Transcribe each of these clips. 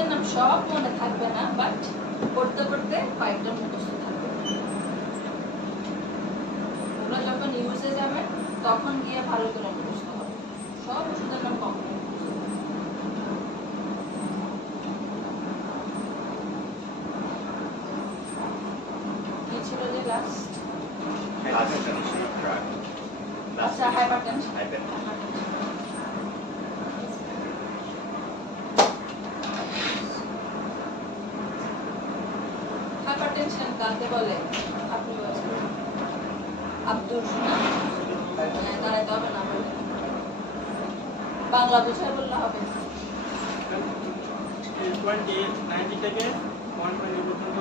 ওষুধের নাম সব মনে থাকবে না, বাট পড়তে পড়তে কয়েকটা মুখস্থ থাকবে। ওগুলো যখন ইউজে যাবে তখন গিয়ে ভালো করে মুখস্থ হবে। সব ওষুধের নাম কখন কি ছিল যে লাস্ট? আচ্ছা, হাইপারটেনশন। হাইপারটেনশন কাকে বলে? আপনি বলেন। আব্দুল না, দাঁড়াইতে হবে না, বলে বাংলা বুঝায় বললে হবে। 90 থেকে 120 পর্যন্ত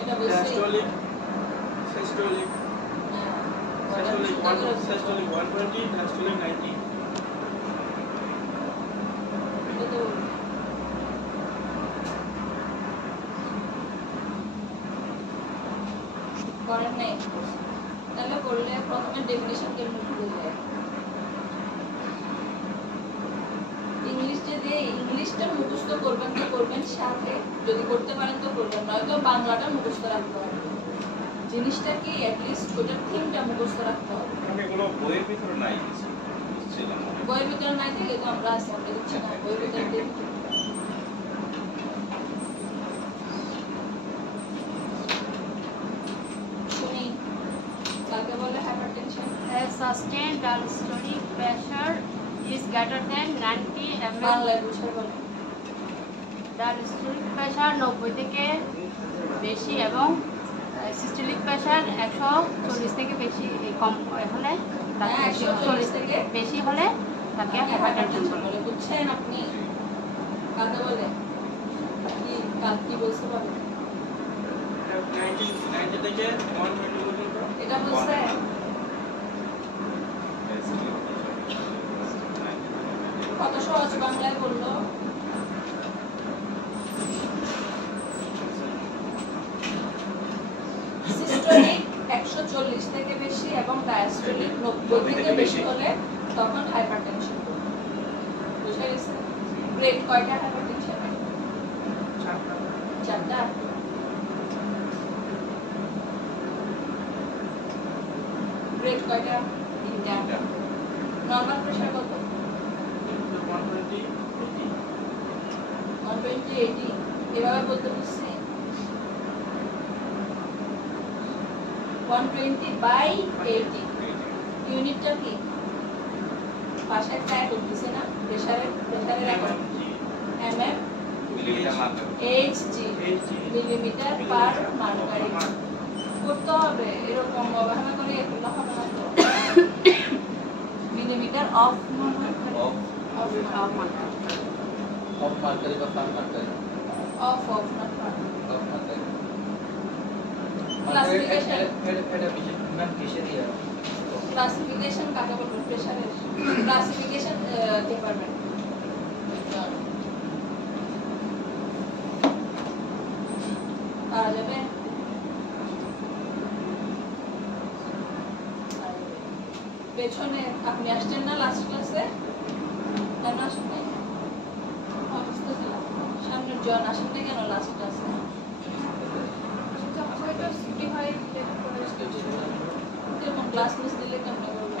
এটা বুঝছি। Systolic systolic systolic 120, diastolic 90। করেন নাই? তাহলে করলে প্রথমে ডেফিনিশন কেমন ভুলে যায়। ইংলিশ যদি ইংলিশটা মুখস্থ করবেন তো করবেন, সাথে যদি করতে পারেন তো করবেন, নয়তো বাংলাটা মুখস্থ রাখতে হবে। জিনিসটা কি অ্যাটলিস্ট ওটার থিমটা মুখস্থ রাখতে হবে। এগুলো বইয়ের ভিতরে নাই, বইয়ের ভিতরে নাই থেকে তো আমরা আছি, আমরা দিচ্ছি না বইয়ের ভিতরে দিয়ে দিচ্ছি। শুনি কাকে বলে hypertension? Sustained diastolic pressure is greater than 90 mm. বাংলায় বুঝে বলে। ডায়াস্টোলিক প্রেসার 90 থেকে বেশি এবং সিস্টোলিক প্রেসার 140 থেকে বেশি কম হলে তাকে 140 থেকে বেশি হলে তাকে হাইপারটেনশন বলে। বুঝছেন আপনি কাকে বলে? কি বলতে পারবেন? 90 থেকে 120 পর্যন্ত এটা বলছে কত সহজ বাংলায় বললো। সিস্টোলিক 140 থেকে বেশি এবং ডায়াস্টোলিক 90 থেকে বেশি হলে তখন হাইপারটেনশন। বুঝা গেছে? গ্রেড কয়টা হাইপারটেনশন? 4টা। গ্রেড কয়টা? 3টা। নরমাল প্রেসার কত? 120, 120, 80 এভাবে বলতে বুঝছি। 120/80 ইউনিটটা কি? পাশে ট্যাগ করতেছে না প্রেসারের এখন mm hg মিলিমিটার পার মার্কারি করতে হবে। এরকম অবহেলা করে এগুলো হবে না তো। মিলিমিটার অফ মার্কারি বা পার মার্কারি অফ না পার। অফ মার্কারি ক্লাসিফিকেশন এটা বিশেষ নাম কিসে দিয়া ক্লাসিফিকেশন কাকে বলবো? প্রেসারের ক্লাসিফিকেশন কে পারবেন? পারা যাবে? পেছনে আপনি আসছেন না লাস্ট ক্লাসে? কেন আসেন নাই? অবস্থা ছিল সামনের জন আসেন না কেন লাস্ট ক্লাসে? এরকম ক্লাস মিস দিলে কেমন করবে?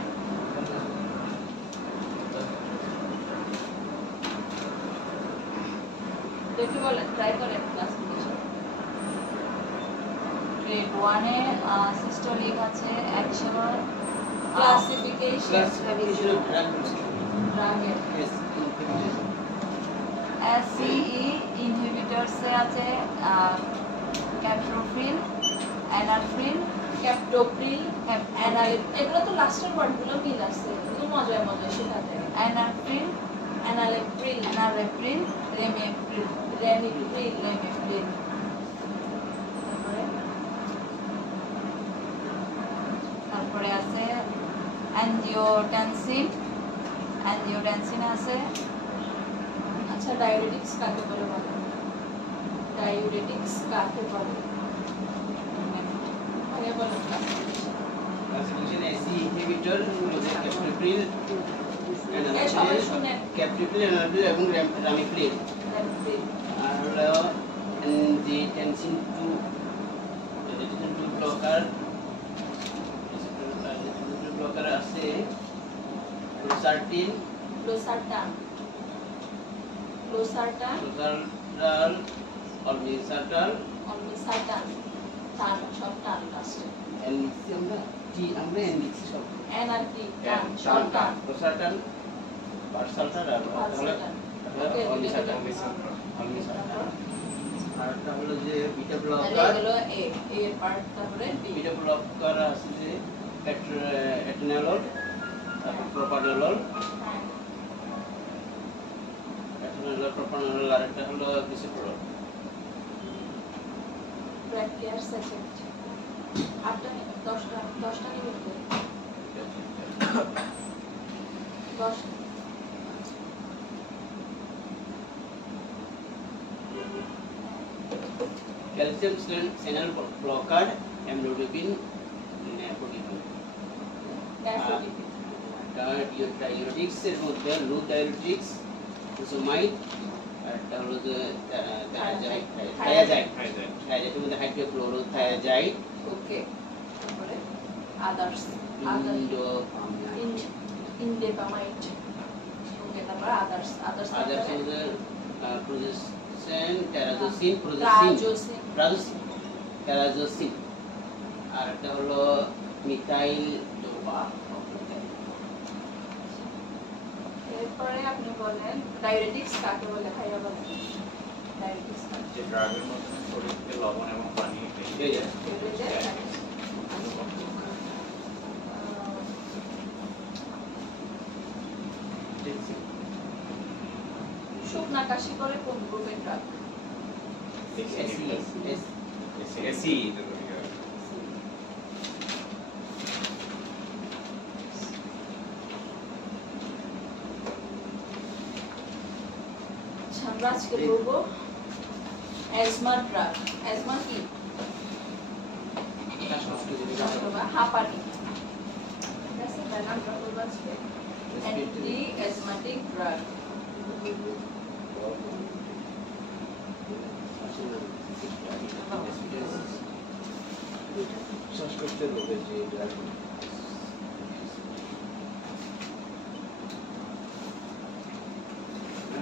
দেখি বলেন, ট্রাই করেন ক্লাসিফিকেশন। গ্রেড 1 এ সিস্টোলিক আছে 100। ক্লাসিফিকেশন ড্রাগের SCE ইনহিবিটরস এ আছে ক্যাপ্টোপ্রিল, অ্যানালপ্রিল, ক্যাপ্টোপ্রিল, এগুলো তো লাস্টের ওয়ার্ডগুলো মিল আছে, এগুলো মজায় মজায় শেখাতে। অ্যানালপ্রিল, অ্যানালেপ্রিল, রেমিপ্রিল, রেমিপ্রিল। তারপরে আছে অ্যাঞ্জিওটেনসিন আছে। আচ্ছা, ডায়োরেটিক্স কাকে বলে? ডায়োরেটিক্স কাকে বলে? ক্লাসিফিকেশন এসি ইনহিবিটর ক্যাপ্টোপ্রিল এই সবাই শুনেন ক্যাপ্রিফিল এনার্জি এবং রামিফিল আর হলো জি টেনসিন 2 ব্লকার আছে লোসারটান সোজারডাল অলমিসাটাল অনমিসারটান টান সব টান লাস্টে এনডিসি আমরা এনডিসি সব এন আর কি টান সব টান সোজারডাল পার্সালটাল আর তাহলে অলমিসাটাল আরটা হলো যে বিটা তাহলে ব্লকার এগুলো এ এর পার্ট তারপরে বি বিটা ব্লকার আছে যে এটনালল তারপর প্রোপানল এটনালল প্রোপানল আর একটা হলো বিসিপ্রল ব্র্যাকিয়ার সেকেন্ড 8টা 10টা নিয়ে 10 calcium channel blocker amlodipine nifedipine ড্যাফোডিল ডায়োটিক্স এর মধ্যে লো ডায়োটিক্স সুমাইড আর একটা হলো যে থায়াজাইড মধ্যে হাইড্রোক্লোরোথায়াজাইড ওকে তারপরে আদার্স ইন্ডেপামাইড ওকে তারপরে আদার্স আদার্স তারপরে মধ্যে প্রোজেস্টেন টেরাজোসিন টেরাজোসিন আর একটা হলো মিথাইল ডোপা এরপরে আপনি বলেন ডায়োরেটিক্স কাকে বলে ভাইয়া বলেন ডায়োরেটিক্স যে ড্রাগের মাধ্যমে শরীর থেকে লবণ এবং পানি এই যে শুকনা কাশি করে কোন গ্রুপের ড্রাগ এসি আমরা আজকে বলবো অ্যাজমা ড্রাগ অ্যাজমা কি হাঁপানি ঠিক আছে তাহলে আমরা বলবো আজকে অ্যান্টি অ্যাজমাটিক ড্রাগ শ্বাসকষ্টের রোগের যে ড্রাগ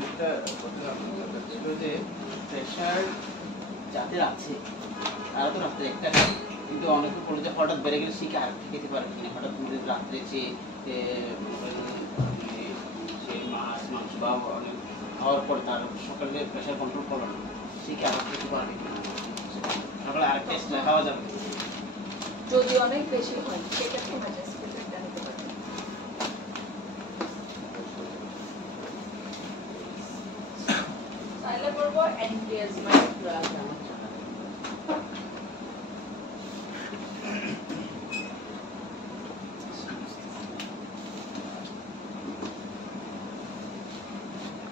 একটা কথা ছিল যে প্রেশার যাদের আছে তারা তো রাত্রে একটা খায় কিন্তু অনেকে বলে যে হঠাৎ বেড়ে গেলে শিখে আর খেতে পারে কিনা হঠাৎ রাত্রে যে মাছ মাংস বা অনেক খাওয়ার পরে তার সকালে প্রেশার কন্ট্রোল করো না শিখে আর খেতে পারবে কিনা সকালে আরেকটা এক্সট্রা খাওয়া যাবে যদি অনেক বেশি হয় সেক্ষেত্রে ইমার্জেন্সিতে নিতে পারবে তাহলে বলবো অ্যান্টি অ্যাজমাটিক ড্রাগ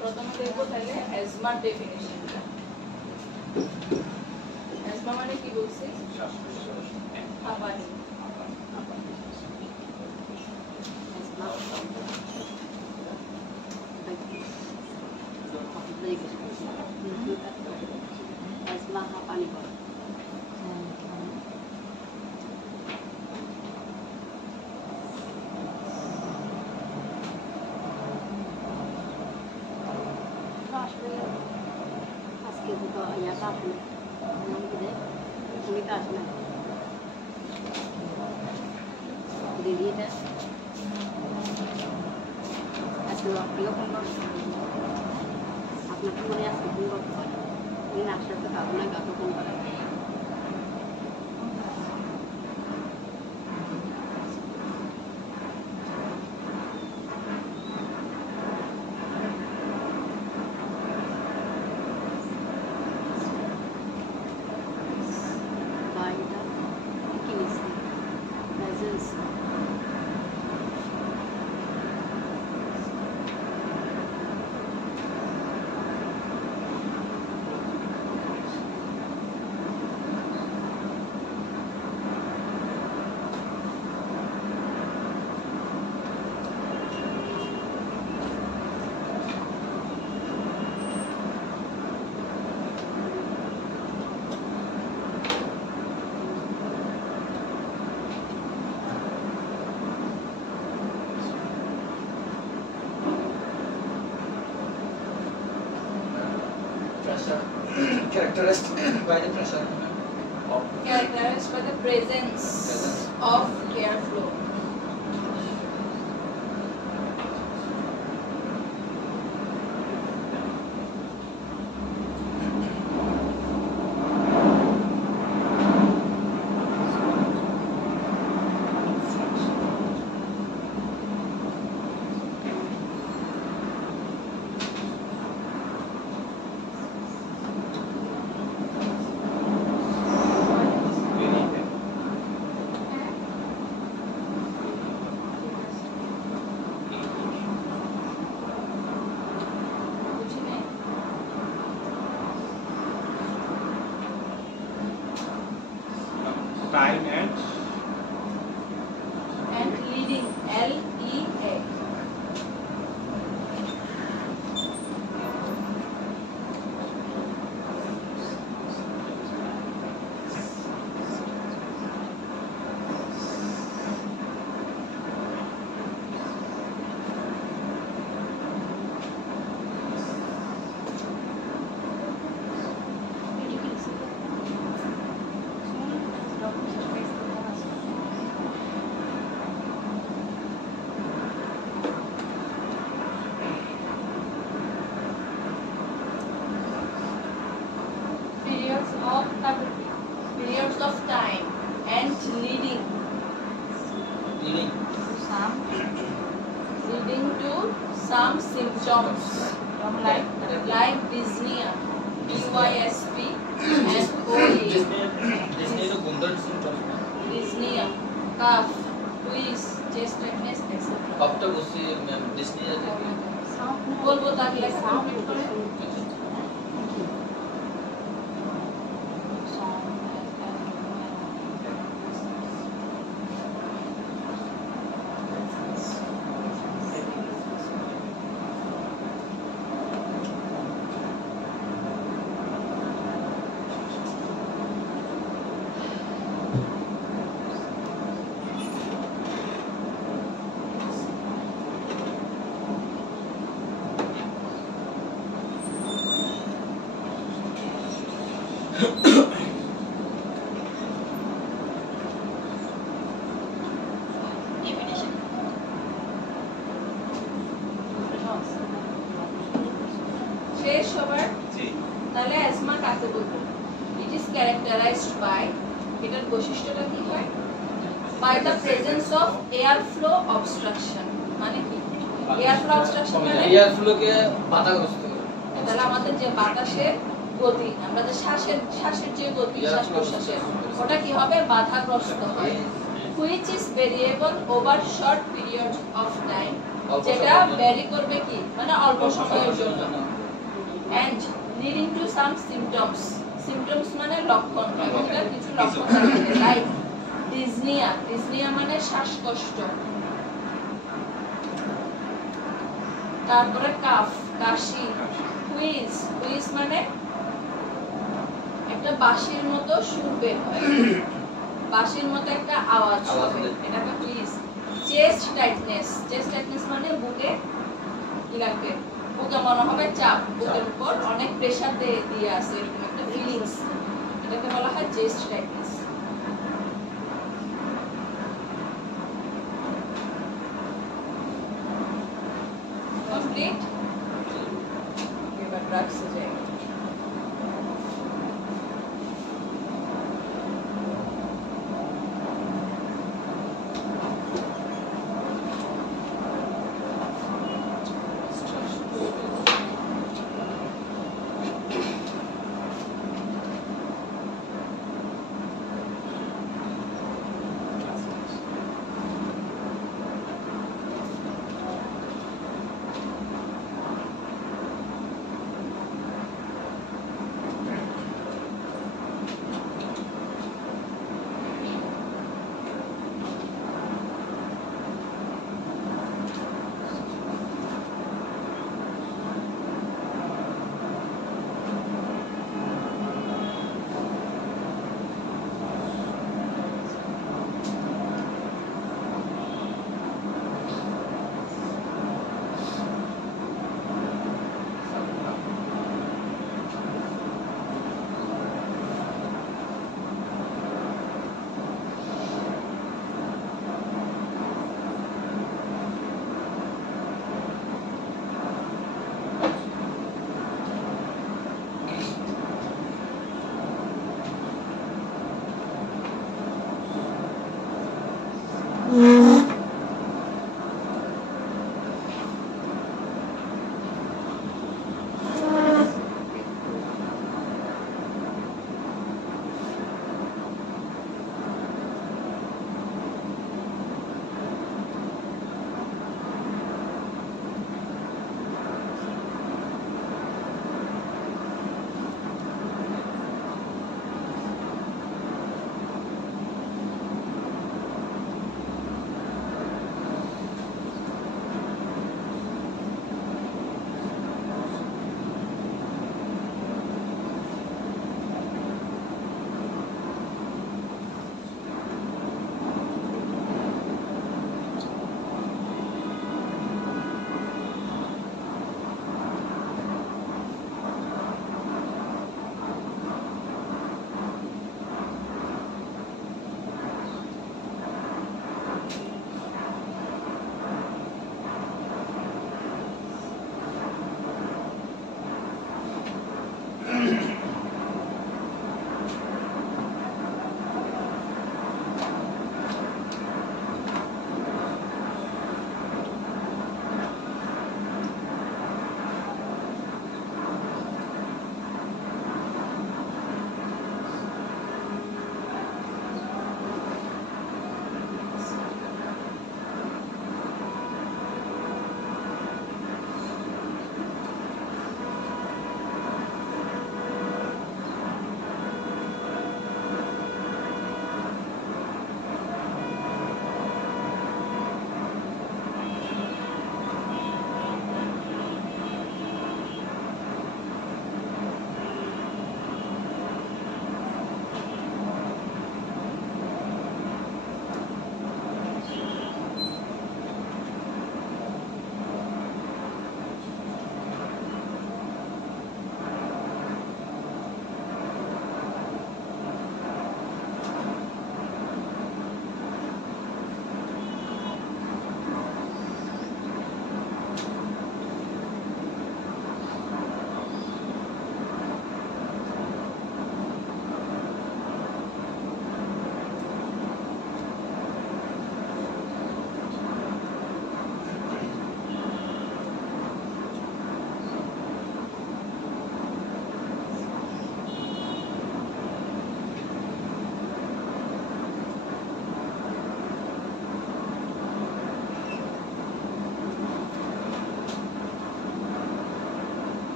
প্রথমে দেখবো তাহলে অ্যাজমার ডেফিনিশনটা অ্যাজমা মানে কি বলছি হাঁপানি অ্যাজমা হাঁপানি করে আসলে আজকে তো ইয়াটা আসে না ভূমিকা আসে না দিদিটা আজকে প্রিয় ফোন করছে আপনাকে মনে আজকে ফোন করতে পারে দিন আসার তো কারো না কাউকে ফোন করে বাড়িটা কিনেছি licence pressure. Characterized by the pressure. Of Characterized by the presence of airflow. বুঝি নাই? time and And leading, L-E-A. Periods of time and leading Leading. to some symptoms like dyspnea, DYSP and OA. Disney to Gundar symptoms. Dyspnea, cough, wheeze, chest tightness, etc. কবটা বসে Disney আছে বলবো তাহলে complete করে শেষ সবার জি তাহলে asthma কাকে বলবো? ইট ইজ ক্যারেক্টারাইজড বাই, এটার বৈশিষ্ট্যটা কি হয়? By the presence of air flow obstruction. মানে কি এয়ার ফ্লো অবস্ট্রাকশন? মানে এয়ার ফ্লোকে বাধাগ্রস্ত করে। তাহলে আমাদের যে বাতাসের গতি, আমরা যে শ্বাসের যে গতি, শ্বাস প্রশ্বাসের, ওটা কি হবে? বাধাগ্রস্ত হয়। Which is variable over short period of time, যেটা ভ্যারি করবে কি মানে অল্প সময়ের জন্য। and leading to some symptoms. Symptoms মানে লক্ষণ, এটার কিছু লক্ষণ থাকে লাইক dyspnea মানে শ্বাসকষ্ট, তারপরে কাফ কাশি, হুইজ মানে একটা বাঁশির মতো সুর বের হয়, বাঁশির মতো একটা আওয়াজ হবে, এটা একটা হুইজ। চেস্ট টাইটনেস মানে বুকে কি লাগবে, বুকে মনে হবে চাপ, বুকের উপর অনেক প্রেসার দিয়ে আছে, এরকম একটা ফিলিংস, এটাকে বলা হয় চেস্ট টাইটনেস। কমপ্লিট। এবার ড্রাগসে যাই।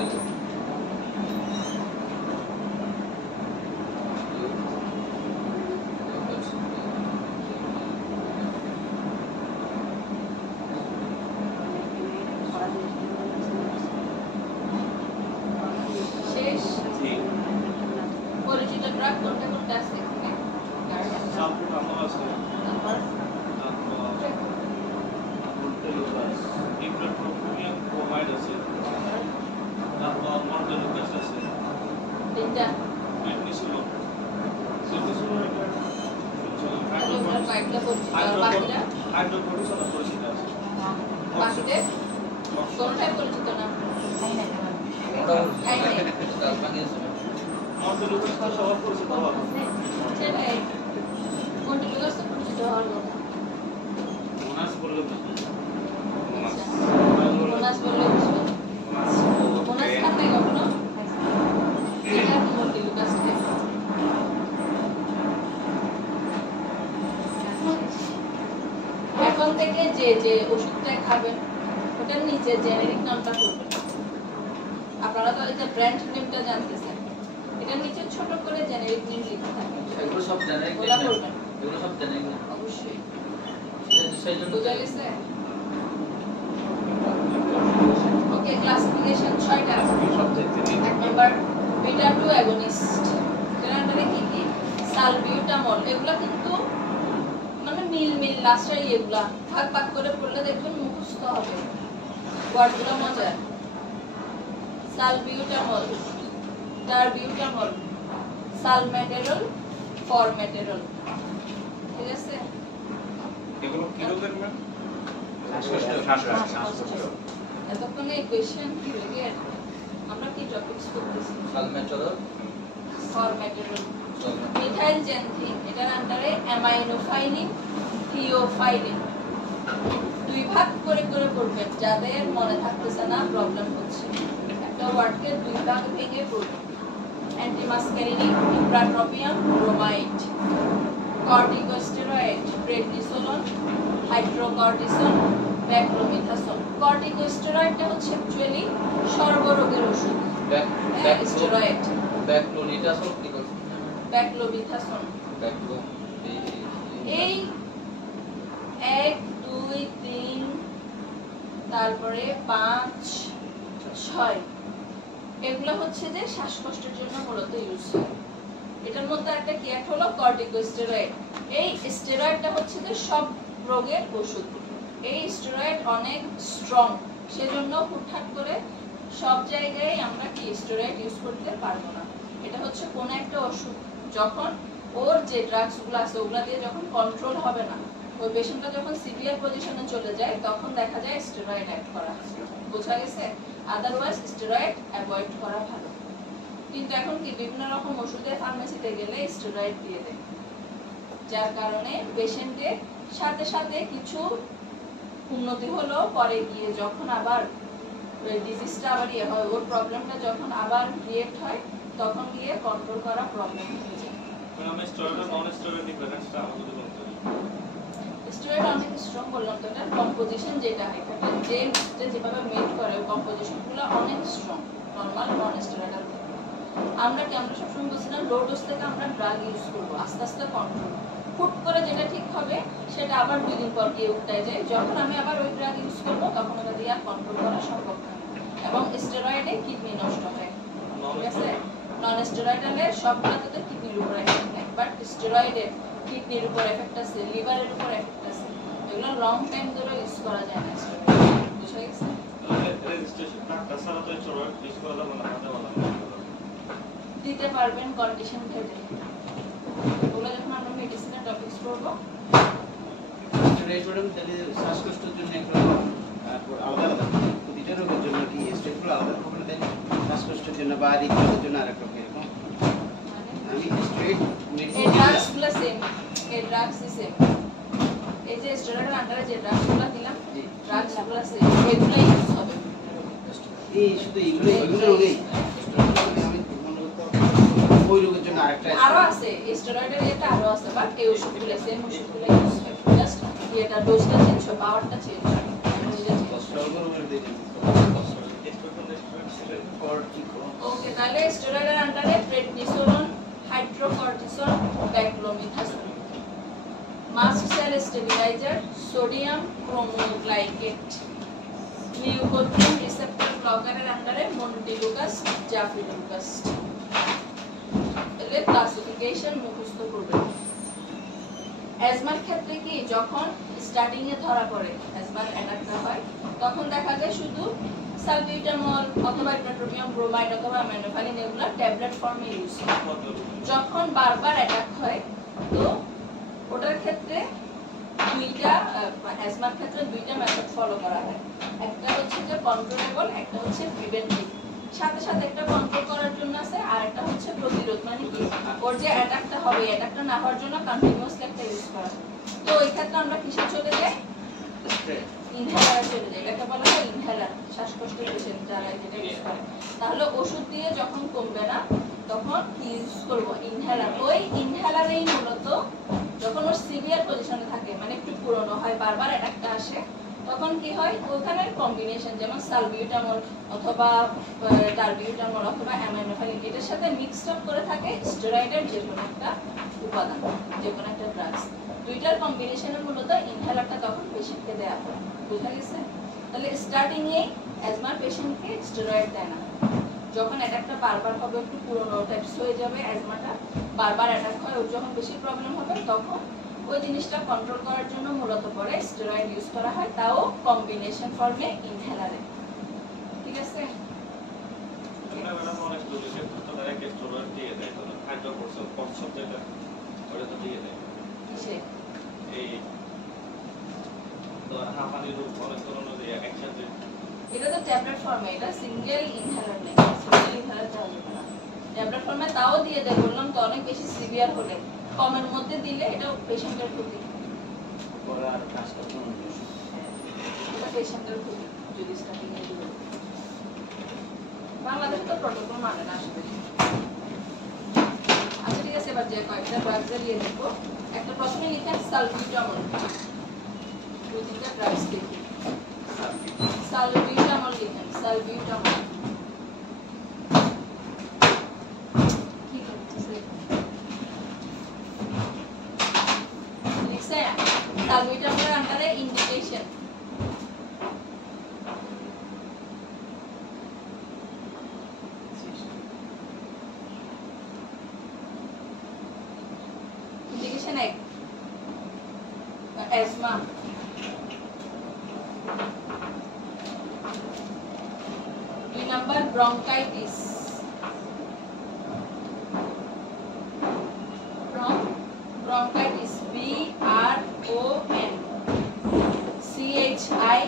শেষ জি পরিচিত ড্রাগ কোনটা কোনটা আছে এখানে সালবুটামল আছে, তারপর তারপর ভোল্টেলোকাস, ইপ্রেট্রোপিয়াম ব্রোমাইড আছে, তারপর মর্টেলোকাস আছে, তিনটা প্রেডনিসোলোন। প্রেডনিসোলোন এটা তাহলে ওগুলোর কয়েকটা পরিচিত আর বাকিটা হাইড্রোকর্টিসন পরিচিত আছে। বাকিটা কোনটাই পরিচিত না খাই নাই মর্টেলোকাস তো সবার পরিচিত হওয়া কথা। সেটাই কোনটি লোক পরিচিত হওয়ার কথা মোনাস বললে বুঝবে বোনাস বললে বুঝবে বোনাস খান নাই কখনো এটা কোনটি লোক আছে এখন থেকে যে যে ওষুধটা খাবেন ওটার নিচে জেনেরিক নামটা করবেন আপনারা তো এটা ব্র্যান্ড নেমটা জানতেছেন এটার নিচে ছোট করে জেনেরিক নেম লিখে থাকবেন এগুলো সব জেনারিক ওগুলা করবেন এগুলো সব জেনারিক অবশ্যই সেই জন্য বুঝা গেছে ওকে ক্লাসিফিকেশন 6টা এক নাম্বার বিটা 2 অ্যাগনিস্ট এর আন্ডারে কি কি সালবিউটামল এগুলা কিন্তু মানে মিল লাস্টে এগুলা ভাগ ভাগ করে পড়লে দেখবেন মুখস্থ হবে ওয়ার্ডগুলো মজার সালবিউটামল টারবিউটামল সালমেটেরল ফরমেটেরল ঠিক আছে এগুলো কি রোগের ম্যাম? শ্বাসকষ্ট এতক্ষণে কোয়েশ্চেন কি হয়ে গেল আমরা কি টপিকস করতেছি সালমেটরল ফরমেটেরল মিথাইল জেনথিন এটার আন্ডারে অ্যামাইনোফাইলিন থিওফাইলিন দুই ভাগ করে করে পড়বেন যাদের মনে থাকতেছে না প্রবলেম হচ্ছে একটা ওয়ার্ডকে দুই ভাগ ভেঙে পড়বেন antimuscarinic ipratropium bromide corticosteroid prednisolone hydrocortisone beclomethasone কর্টিকোস্টেরয়েডটা হচ্ছে অ্যাকচুয়ালি সর্বরোগের ওষুধ স্টেরয়েড ব্যাকলোনিটাসল কি বলছো ব্যাক্লোমিথাসোন ব্যাকলো এই 1 2 3 তারপরে 5 6 এগুলো হচ্ছে যে শ্বাসকষ্টের জন্য মূলত ইউজ হয় এটার মধ্যে একটা কি এক হলো কর্টিকোস্টেরয়েড এই স্টেরয়েডটা হচ্ছে যে সব রোগের ওষুধ এই স্টেরয়েড অনেক স্ট্রং সেজন্য হুটহাট করে সব জায়গায় আমরা কি স্টেরয়েড ইউজ করতে পারবো না এটা হচ্ছে কোন একটা ওষুধ যখন ওর যে ড্রাগসগুলো আছে ওগুলা দিয়ে যখন কন্ট্রোল হবে না ওই পেশেন্টটা যখন সিভিয়ার পজিশনে চলে যায় তখন দেখা যায় স্টেরয়েড অ্যাড করা আছে বোঝা গেছে আদারওয়াইজ স্টেরয়েড অ্যাভয়েড করা ভালো কিন্তু এখন কি বিভিন্ন রকম ওষুধের ফার্মেসিতে গেলে স্টেরয়েড দিয়ে দেয় যার কারণে পেশেন্টের সাথে সাথে কিছু উন্নতি হলো পরে গিয়ে যখন আবার ওই ডিজিজটা আবার ইয়ে হয় ওর প্রবলেমটা যখন আবার ক্রিয়েট হয় তখন গিয়ে কন্ট্রোল করা প্রবলেম হয়ে যায় আমি স্টেরয়েড নন স্টেরয়েড ডিফারেন্সটা আমাদের বলতে স্টেরয়েড অনেক স্ট্রং বললাম তো এটার কম্পোজিশন যেটা এখানে যেভাবে মেড করে ওই কম্পোজিশনগুলো অনেক স্ট্রং নরমাল নন স্টেরয়েডাল আমরা সবসময় বলছি না লো ডোজ থেকে আমরা ড্রাগ ইউজ করবো আস্তে আস্তে কন্ট্রোল ফুট করে যেটা ঠিক হবে সেটা আবার 2 দিন পর গিয়ে উল্টায় যায় যখন আমি আবার ওই ড্রাগ ইউজ করবো তখন ওটা দিয়ে আর কন্ট্রোল করা সম্ভব হয় এবং স্টেরয়েডে কিডনি নষ্ট হয় ঠিক আছে নন স্টেরয়েডালে সবগুলোতে তো কিডনির উপর এফেক্ট হয় বাট স্টেরয়েডে কিডনির উপর এফেক্ট আছে লিভারের উপর এফেক্ট আছে এগুলো লং টাইম ধরে ইউজ করা যায় না বুঝা গেছে রেজিস্ট্রেশন ডাক্তার ছাড়া তো স্টেরয়েড ইউজ করা যাবে না দিতে পারবেন কন্ডিশন ভেবে ওগুলো যখন আমরা মেডিসিনের টপিকস পড়বো রেজোডেম তাহলে শ্বাসকষ্টের জন্য একটা আলাদা আলাদা প্রতিটা রোগের জন্য কি স্টেটগুলো আলাদা হবে তাই শ্বাসকষ্টের জন্য বা হৃদরোগের জন্য আরেকটা এরকম আমি স্ট্রেট এই মেডিসিন ড্রাগসগুলো সেম এই ড্রাগসই সেম এই যে স্টেরয়েডের আন্ডারে যে ড্রাগসগুলো দিলাম ড্রাগসগুলো সেম এগুলো ইউজ হবে এই শুধু এগুলো রোগেই আমি মনে করতে ওই রোগের জন্য আরেকটা আরো আছে স্টেরয়েডের এটা আরো আছে বাট এই ওষুধগুলো সেম ওষুধগুলো ইউজ হয় জাস্ট এটা ডোজটা চেঞ্জ হয় পাওয়ারটা চেঞ্জ হয় রোগের দিয়ে from the student select ওকে, তাহলে স্টেরয়েডের আন্ডারে prednisolone, hydrocortisone, beclomethasone. Mast cell stabiliser, sodium cromoglycate. Leukotriene receptor ব্লকারের আন্ডারে মন্টিলুকাস, জাফিলুকাস। তাহলে ক্লাসিফিকেশন মুখস্থ করবেন। অ্যাজমার ক্ষেত্রে কি যখন স্টার্টিং এ ধরা পড়ে অ্যাজমার অ্যাটাকটা হয়, তখন দেখা যায় শুধু সালবিউটামল অথবা ইপ্রাটোপিয়াম ব্রোমাইড অথবা অ্যামিনোফালিন এগুলো ট্যাবলেট ফর্মে ইউজ হয়। যখন বারবার অ্যাটাক হয় তো ওটার ক্ষেত্রে দুইটা অ্যাজমার ক্ষেত্রে দুইটা মেথড ফলো করা হয়। একটা হচ্ছে যে কন্ট্রোলেবল, একটা হচ্ছে প্রিভেন্টিভ। সাথে সাথে একটা কন্ট্রোল করার জন্য আছে, আর একটা হচ্ছে প্রতিরোধ, মানে কি ওর যে অ্যাটাকটা হবে অ্যাটাকটা না হওয়ার জন্য কন্টিনিউয়াসলি একটা ইউজ করা হয়। তো এই ক্ষেত্রে আমরা কিসে চলে যাই? ইনহেলার চলে যায়। এটাকে বলা হয় ইনহেলার। শ্বাসকষ্টের পেশেন্ট যারা যেটা ইউজ করে, তাহলে ওষুধ দিয়ে যখন কমবে না তখন কি ইউজ করব? ইনহেলার। ওই ইনহেলারেই মূলত যখন ওর সিভিয়ার পজিশনে থাকে, মানে একটু পুরনো হয়, বারবার অ্যাটাকটা আসে, তখন কি হয় ওখানে কম্বিনেশন যেমন সালবিউটামল অথবা ডালবিউটামল অথবা অ্যামিনোফালিন এটার সাথে মিক্সড আপ করে থাকে স্টেরয়েডের যে কোনো একটা উপাদান, যে কোনো একটা ড্রাগস। দুইটার কম্বিনেশনে মূলত ইনহেলারটা তখন পেশেন্টকে দেওয়া হয়। বুঝা গেছে? তাহলে স্টার্টিং এ অ্যাজমার পেশেন্টকে স্টেরয়েড দেয় না। যখন অ্যাটাকটা বারবার হবে, একটু পুরনো টাইপস হয়ে যাবে, অ্যাজমাটা বারবার অ্যাটাক হয়, ওর যখন বেশি প্রবলেম হবে তখন ওই জিনিসটা কন্ট্রোল করার জন্য মূলত পরে স্টেরয়েড ইউজ করা হয়, তাও কম্বিনেশন ফর্মে ইনহেলারে। ঠিক আছে? আমরা ম্যাডাম অনেক রোগীকে তো তারা একটা স্টেরয়েড দিয়ে দেয়, তো হাইড্রোকর্টিসন কনসেপ্ট যেটা ওটা তো দিয়ে দেয়। কিসে? এই তো হাঁপানি রোগ অনেক ধরনের একসাথে এটা তো ট্যাবলেট ফর্মে, এটা সিঙ্গেল ইনহেলার নেই, সিঙ্গেল ইনহেলার দেওয়া যাবে না। ট্যাবলেট ফর্মে তাও দিয়ে দেয়, বললাম তো অনেক বেশি সিভিয়ার হলে কমের মধ্যে দিলে এটা পেশেন্টের ক্ষতি, পরে আর কাজ করতে হবে। এটা পেশেন্টের ক্ষতি যদি স্টার্টিং এ দিলে। বাংলাদেশে তো প্রটোকল মানে না আসলে। আচ্ছা ঠিক আছে, এবার যে কয়েকটা ড্রাগস দিয়ে দেখবো। একটা প্রথমে লিখেন সালবিউটামল। দুই তিনটা ড্রাগস দেখি। সালবিউটামল লিখেন, সালবিউটামল। কি করতেছে? লিখছে সালবিউটামলের আন্ডারে indication. Indication 1 asthma. 2 number bronchitis. Bronchitis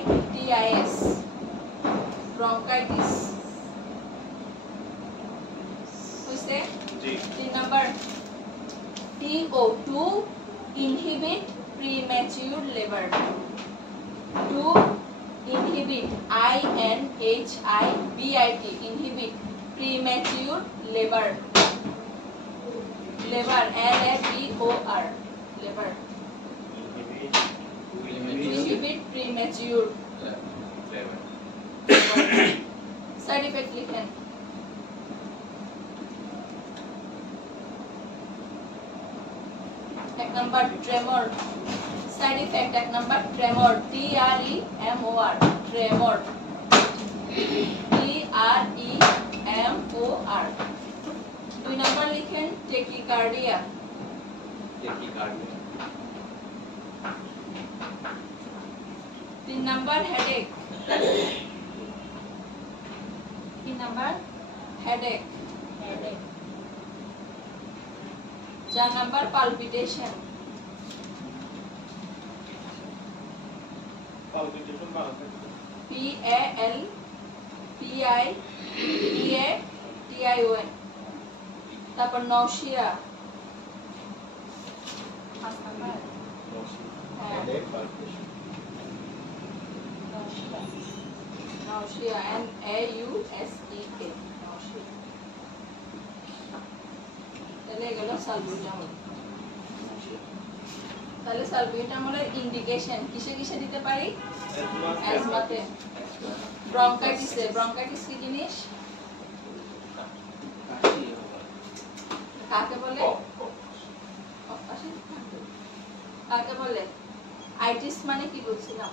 BRONCHITIS bronchitis বুঝতে? জি 3 number TO2 inhibit premature labor. 2 inhibit INHIBIT inhibit premature labor. Labor LABOR labor. Inhibit premature level side effect লিখেন। এক নাম্বার ট্রেমর সাইড ইফেক্ট। এক number tremor TREMOR tremor TREMOR। 2 number লিখেন tachycardia. Tachycardia 3 number headache. 3 number headache. 4 number palpitation. Palpitation বাড়া থাকে PALPITATION। তারপর nausea. 5 number হ্যাঁ nausea NAUSEA nausea। তাহলে এগুলো সালবিউটামল। তাহলে সালবিউটামলের ইন্ডিকেশন কিসে কিসে দিতে পারি? অ্যাজমাতে। ব্রঙ্কাইটিস কি জিনিস? কাশি হবে। কাকে বলে? কাকে বলে? আইটিস মানে কি বলছিলাম?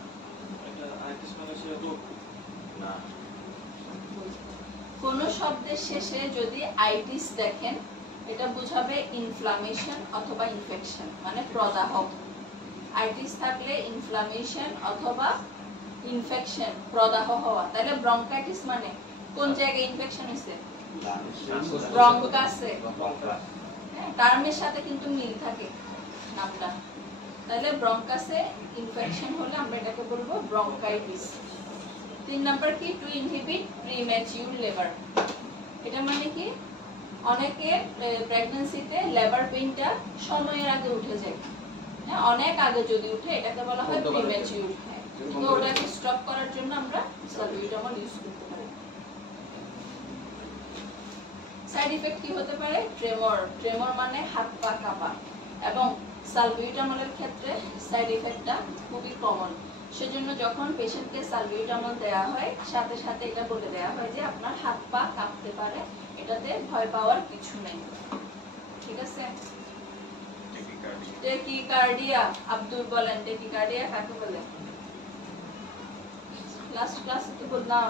এটা আইটিস মানে সে রোগ না। কোন শব্দের শেষে যদি আইটিস দেখেন এটা বোঝাবে ইনফ্লামেশন অথবা ইনফেকশন, মানে প্রদাহ। আইটিস থাকলে ইনফ্লামেশন অথবা ইনফেকশন, প্রদাহ হওয়া। তাহলে ব্রঙ্কাইটিস মানে কোন জায়গায় ইনফেকশন হইছে? ব্রঙ্কাসে। টার্মের সাথে কিন্তু মিল থাকে নামটা। তাহলে ব্রঙ্কাসে ইনফেকশন হলে আমরা এটাকে বলবো ব্রঙ্কাইটিস। 3 নাম্বার কি? To inhibit premature labour. এটা মানে কি? অনেকে প্রেগন্যান্সিতে লেবার পেইনটা সময়ের আগে উঠে যায়। হ্যাঁ, অনেক আগে যদি উঠে এটাকে বলা হয় প্রিম্যাচিউর। তো ওটাকে স্টপ করার জন্য আমরা সালবিউটামল ইউজ করতে পারি। সাইড ইফেক্ট কি হতে পারে? ট্রেমর মানে হাত পা কাঁপা। এবং সালবিউটামলের ক্ষেত্রে সাইড ইফেক্টটা খুবই কমন। সেজন্য যখন পেশেন্টকে সালবিউটামল দেওয়া হয় সাথে সাথে এটা বলে দেওয়া হয় যে আপনার হাত পা কাঁপতে পারে, এটাতে ভয় পাওয়ার কিছু নেই। ঠিক আছে? টেকিকার্ডিয়া, আব্দুল বলেন টেকিকার্ডিয়া কাকে বলে? লাস্ট ক্লাসে তো বললাম।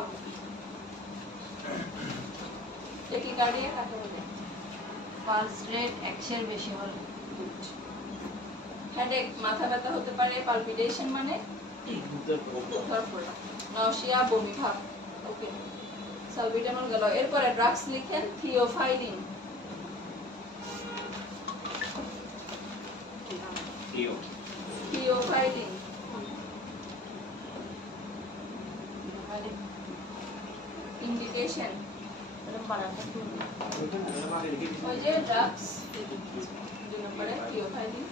টেকিকার্ডিয়া কাকে বলে? পালস রেট 100 এর বেশি হলে। হেডেক, মাথা ব্যথা হতে পারে। পালপিটেশন মানে নাউসিয়া, বমি ভাব। ওকে, সালবিউটামল গেল। এরপরে ড্রাগস লিখেন। Theophylline, theophylline. ইন্ডিকেশন ওই যে ড্রাগস 2 নম্বরে থিওফাইলিন।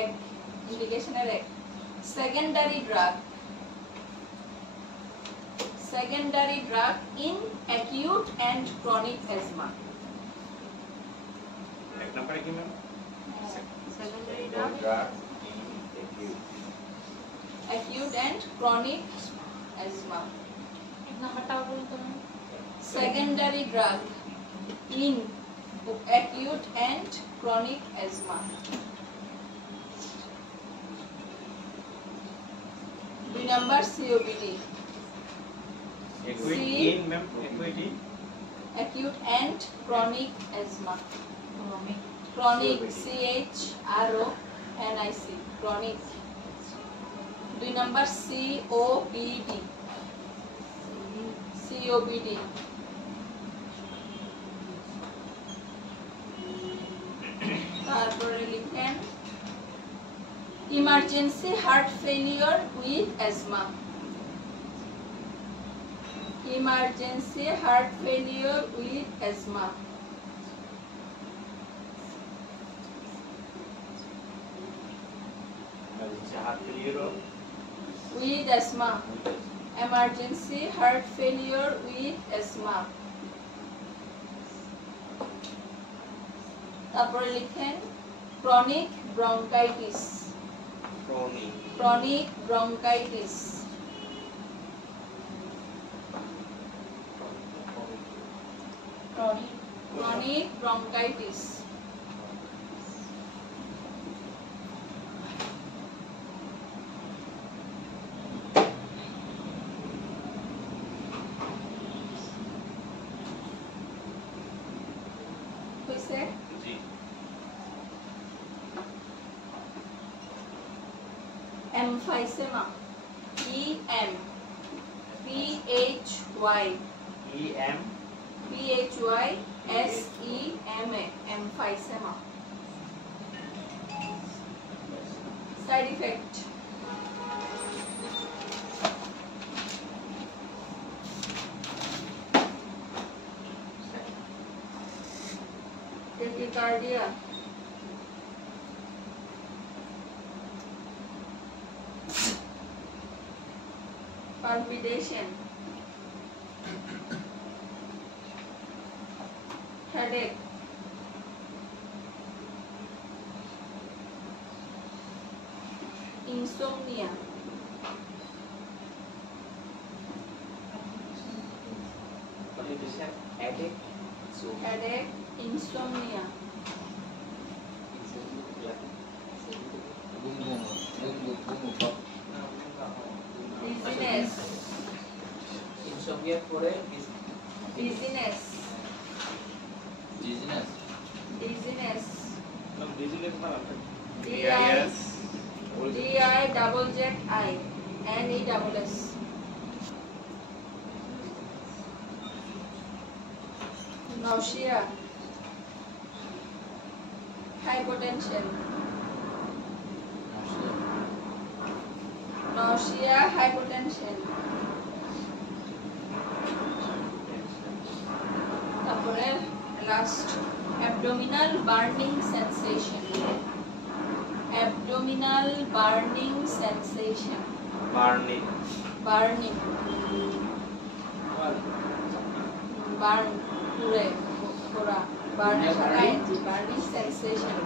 এক ইন্ডিকেশনের এক। Secondary drug in acute and chronic asthma. এক নম্বরে কি ma'am? Secondary drug acute and chronic asthma. এক নাম্বারটা বলুন তো। Secondary drug in acute and chronic asthma. 2 number COPD. In ma'am, equity acute and chronic asthma. Chronic, CHRONIC, chronic. 2 number COPD. তারপরে লিখেন emergency heart failure with asthma. Emergency heart failure with asthma. With asthma. Emergency heart failure with asthma. তারপরে লিখেন chronic bronchitis. Chronic bronchitis. Chronic bronchitis. হইছে? জি। Emphysema. Emphysema. Emphysema. Side effect. Tachycardia. Palpitation. Headache. Insomnia, headache, insomnia, dizziness, insomnia পরে dizziness, dizziness dizziness, dizziness না DIS, DIZZI, NESS, nausea, hypotension, nausea, hypotension, তারপরে last abdominal burning sensation, abdominal burning sensation, Bernie burning, burn, পুরে পোড়া, burn ছাড়া NG, burning sensation,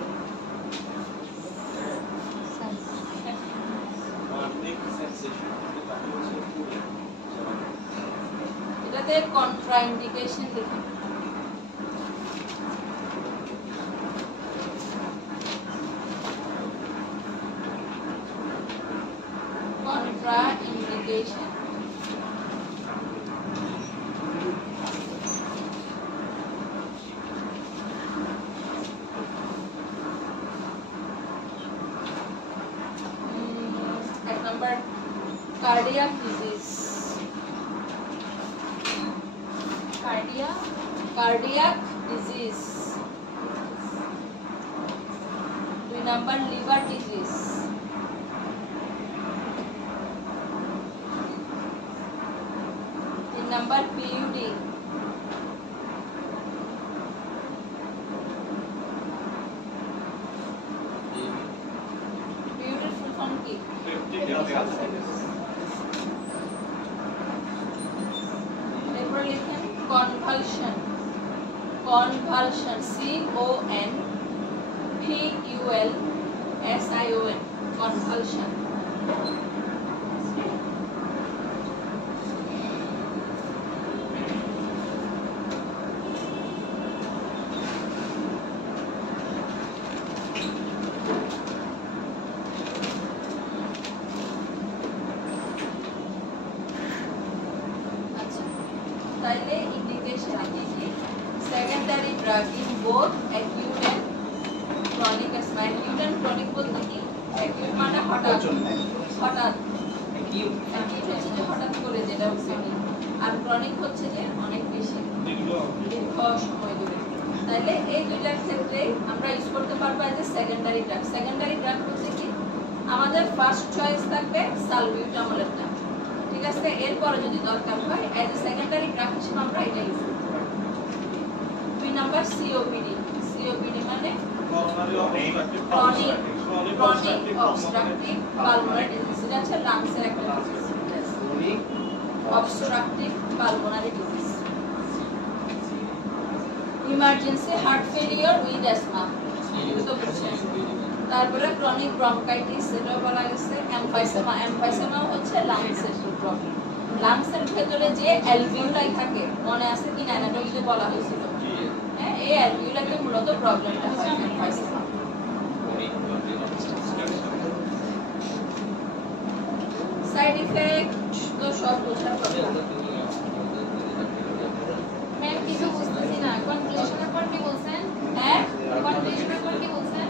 Bernie sensation তাহলে হচ্ছে পুরো এটাতে কন্ট্রাইন্ডিকেশন লিখুন। Contraindication. At number cardiac disease. Cardiac disease. 2 number liver disease. 3 number PUD. PUD এর full form কি? এরপর লিখেন convulsion. Convulsion, CONVULSION, convulsion. আচ্ছা, তাইলে ইন্ডিকেশন কি কি? Secondary drug in both acute and chronic asthma. Acute and chronic বলতে কি? অ্যাকিউট মানে হঠাৎ, হঠাৎ। অ্যাকিউট হচ্ছে যে হঠাৎ করে যেটা উঠবে, আর ক্রনিক হচ্ছে যে অনেক বেশি দীর্ঘ সময় ধরে। তাইলে এই দুইটার ক্ষেত্রে আমরা ইউজ করতে পারবো as a secondary drug. Secondary drug বলতে কি? আমাদের ফার্স্ট চয়েস থাকবে সালবিউটামলেরটা, ঠিক আছে? এরপরে যদি দরকার হয় এজ এ সেকেন্ডারি ড্রাগ হিসেবে আমরা এটা ইউজ করতে পারবো। 2 নাম্বার সিওপিডি। সিওপিডি মানে chronic obstructive pulmonary disease, এটা হচ্ছে লাংসের একটা disease. obstructive pulmonary disease, emergency heart failure with asthma, তো বুঝছেন। তারপরে ক্রনিক ব্রঙ্কাইটিস, এটা বলা গেছে। এমফাইসেমা, এমফাইসেমা হচ্ছে লাংসের প্রবলেম। লাংসের ভেতরে যে অ্যালভিওলাই থাকে, মনে আছে কি না? এটা যে বলা হয়েছিল, হ্যাঁ, এই অ্যালভিওলাতে মূলত প্রবলেমটা হয় এমফাইসেমা। সাইড ইফেক্ট তো সব বোঝার কথা। ম্যাম কিছু বুঝতেছি না, কনক্লুশনের পর কি বলছেন? হ্যাঁ, কনক্লুশনের পর কি বলছেন?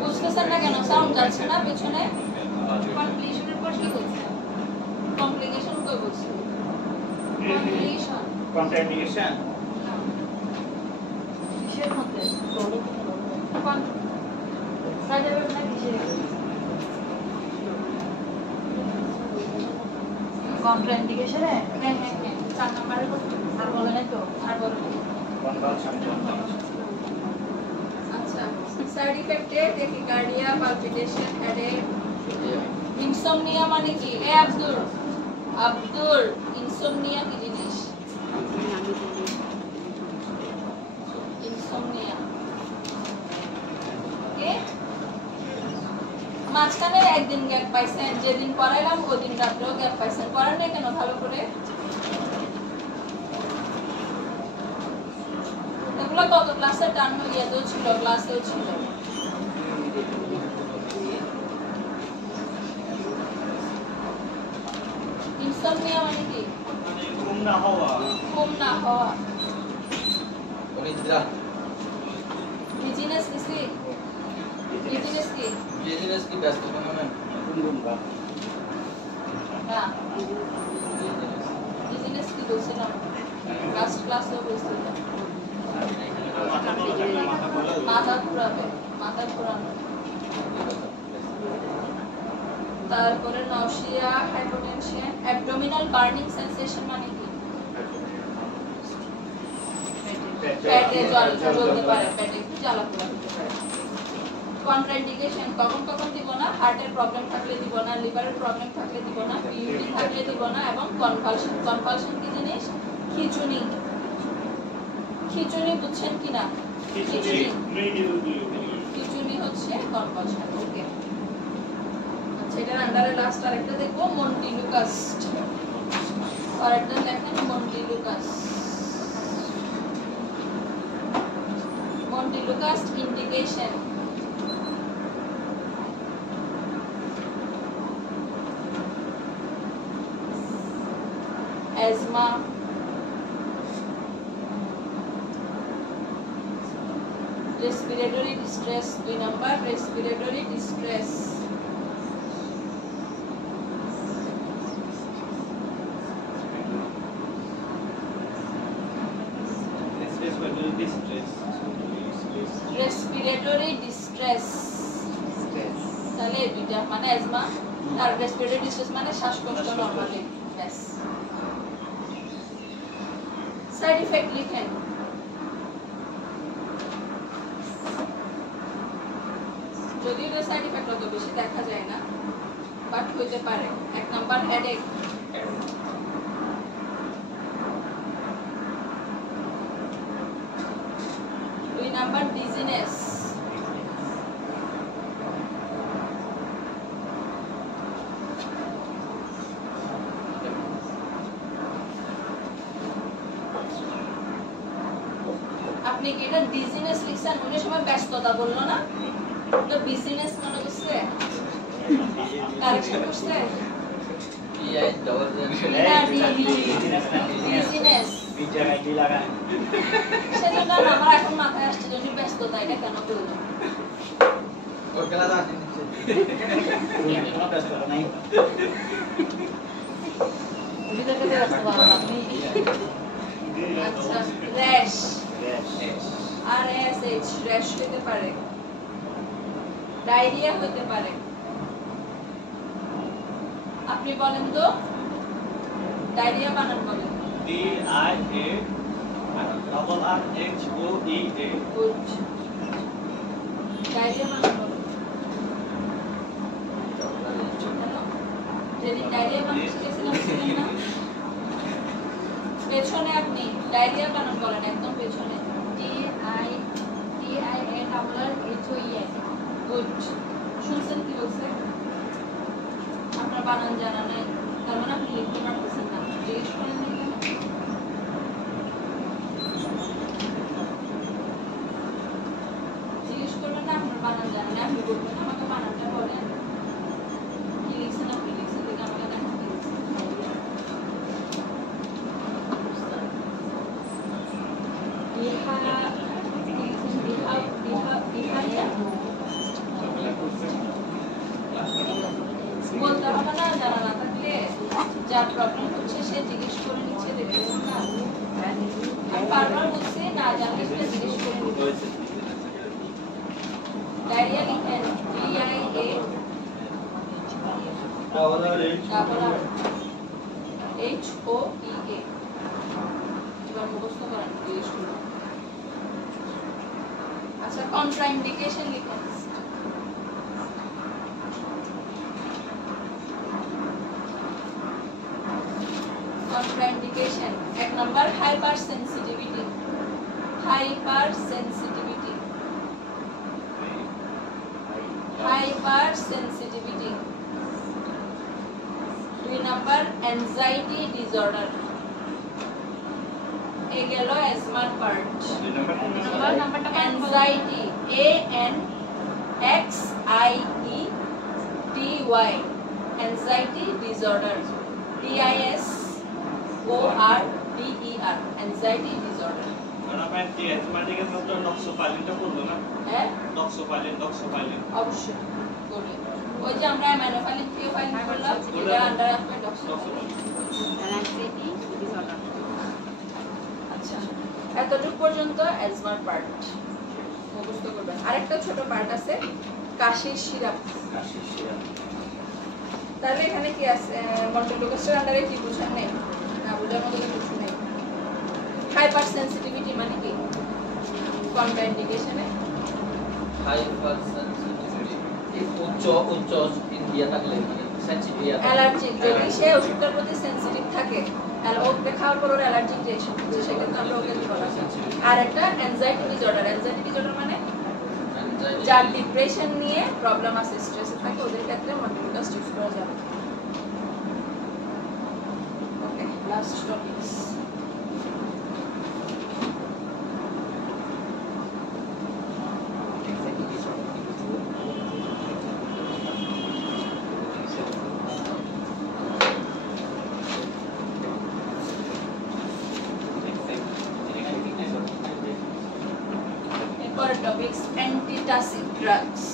বুঝতেছেন না কেন? সাউন্ড যাচ্ছে না পেছনে? কনক্লুশনের পর কি বলছেন? কমপ্লিকেশন কই বলছি? কনক্লুশন কন্ট্রাইন্ডিকেশন কিসের মধ্যে? কাজের না কিসের? কন্ট্রাইন্ডিকেশনে হ্যাঁ হ্যাঁ হ্যাঁ 4 নম্বরে আর বলে নাই তো আর বলুন। আচ্ছা, সাইড ইফেক্টে দেখি কার্ডিয়া, পালপিটেশন, হেডেক, ইনসোমনিয়া মানে কি? এ আব্দুল, আব্দুল, ইনসোমনিয়া কি জিনিস? ইনসোমনিয়া, ওকে? একদিন গ্যাপ পাইছেন, যেদিন পড়াইলাম ওই দিন রাত্রেও গ্যাপ পাইছেন, পড়ান নাই কেন ভালো করে? এগুলো কত ক্লাসে টান ইয়েতেও ছিল, ক্লাসেও ছিল। ইনসমনিয়া মানে কি? ঘুম না হওয়া। ঘুম না হওয়া। অনিদ্রা বিজিনেস কি? বিজিনেস কি? বিজনেস কি ব্যস্ততা মানে না বিজিনেস কি বলছিলাম লাস্ট ক্লাসে বলছিলাম মাথা ঘুরাবে, মাথা ঘুরানো। তারপরে নাউসিয়া, হাইপোটেনশন, অ্যাবডোমিনাল বার্নিং সেন্সেশন মানে কি? পেটে জ্বলতে পারে, পেটে একটু জ্বালা পোড়া হতে পারে। কন্ট্রাইন্ডিকেশন কখন কখন দিব না? হার্টের প্রবলেম থাকলে দিব না, লিভারের প্রবলেম থাকলে দিব না, পিইউটি থাকলে দিব না, এবং কনভালশন। কনভালশন কি জিনিস? খিঁচুনি। খিঁচুনি বুঝছেন কিনা? খিঁচুনি, খিঁচুনি হচ্ছে কনভালশন। ওকে, আচ্ছা এটার আন্ডারে লাস্ট আরেকটা দেখবো, মন্টিলুকাস্ট। আরেকটা দেখেন montelukast. Montelukast indication. Asthma, respiratory distress, 2 number respiratory distress. Respiratory distress. তাহলে এই দুইটা মানে অ্যাজমা আর রেসপিরেটরি ডিস্ট্রেস মানে শ্বাসকষ্ট নরমালি। ব্যাস। সাইড ইফেক্ট লিখেন। যদিও এর সাইড ইফেক্ট অত বেশি দেখা যায় না, বাট হইতে পারে। 1 নাম্বার হেডেক, 2 নাম্বার ডিজিনেস, আপনি কি এটা ডিজিনেস লিখছেন? ওই সময় ব্যস্ততা বললো না, তো বিজিনেস মানে বুঝছে, কারেকশন করছে পিআই ডবল বিজিনেস। সেজন্য আমার এখন মাথায় আসছে যদি ব্যস্ততা, এটা কেন বললো? ওর ক্লাস আছে নিচে কোনো ব্যস্ততা নাই। আচ্ছা, র্যাশ, RASH, র্যাশ হতে পারে, ডায়রিয়া হতে পারে। আপনি বলেন তো ডায়রিয়া বানান বলেন। DIARRHOEA গুড, ডায়রিয়া বানান বলেন। যেদিন ডায়রিয়া বানান শিখেছিলাম ছিলেন না? পেছনে আপনি ডায়রিয়া বানান বলেন, একদম পেছনে। DIARRHOES। গুড, শুনছেন কি বলছে? আপনার বানান জানা নাই, তার মানে আপনি লিখতে পারতেছেন না। জিজ্ঞেস করেন নাই কেন? জিজ্ঞেস করবেন না আপনার বানান জানা নাই, আপনি বলবেন আমাকে বানানটা বলেন। কি লিখছেন আপনি? লিখছেন দেখে আমাকে দেখেন কি লিখছেন। বলতে হবে না, জানা না থাকলে যার প্রবলেম হচ্ছে সে জিজ্ঞেস করে নিচ্ছে, দেখেছেন না? আমি বারবার বলছি না জানলে সেটা জিজ্ঞেস করে নিচ্ছে। ডায়রিয়া লিখেন, DIA HOEA। এবার মুখস্থ করেন, জিজ্ঞেস করুন। আচ্ছা, কন্ট্রাইন্ডিকেশন লিখেন। Contraindication 1 number hyper sensitivity. Hyper sensitivity, hyper sensitivity. 2 number anxiety disorder. এই গেল অ্যাজমার পার্ট। নাম্বারটা anxiety, ANXIETY, anxiety disorder, DISORDER, anxiety disorder. কারণ আপনি অ্যাজমাটিকের মধ্যে ডক্সোপাইলিনটা পড়লো না? হ্যাঁ ডক্সোপাইলিন অবশ্যই করবে। ওই যে আমরা অ্যামাইনোফাইলিন থিওফাইলিন করলাম, এটা আন্ডার আসবে ডক্সোপাইলিন। Anxiety disorder. আচ্ছা, এতটুকু পর্যন্ত অ্যাজমার পার্ট মুখস্থ করবেন। আরেকটা ছোট পার্ট আছে, কাশির সিরাপ। তাহলে এখানে কি আছে? মন্টোলোকাস্টের আন্ডারে কি বুঝান নেই? না বুঝার মতো কিছু নেই। হাইপার সেন্সিটিভিটি মানে কি? কন্ট্রাইন্ডিকেশনে হাইপার সেন্সিটিভিটি উচ্চ ইন্ডিয়া থাকলে মানে সেন্সিটিভ অ্যালার্জিক, যদি সে ওষুধটার প্রতি সেন্সিটিভ থাকে, ওকে খাওয়ার পর ওর অ্যালার্জিক রিঅ্যাকশন হচ্ছে, সেক্ষেত্রে আমরা ওকে কি বলা যায়? আর একটা অ্যাংজাইটি ডিসঅর্ডার। অ্যাংজাইটি ডিসঅর্ডার মানে যার ডিপ্রেশন নিয়ে প্রবলেম আছে, স্ট্রেসে থাকে, ওদের ক্ষেত্রে মন্টোলোকাস্ট ইউজ করা যাবে। Okay, last topics. Topics, antitussive drugs.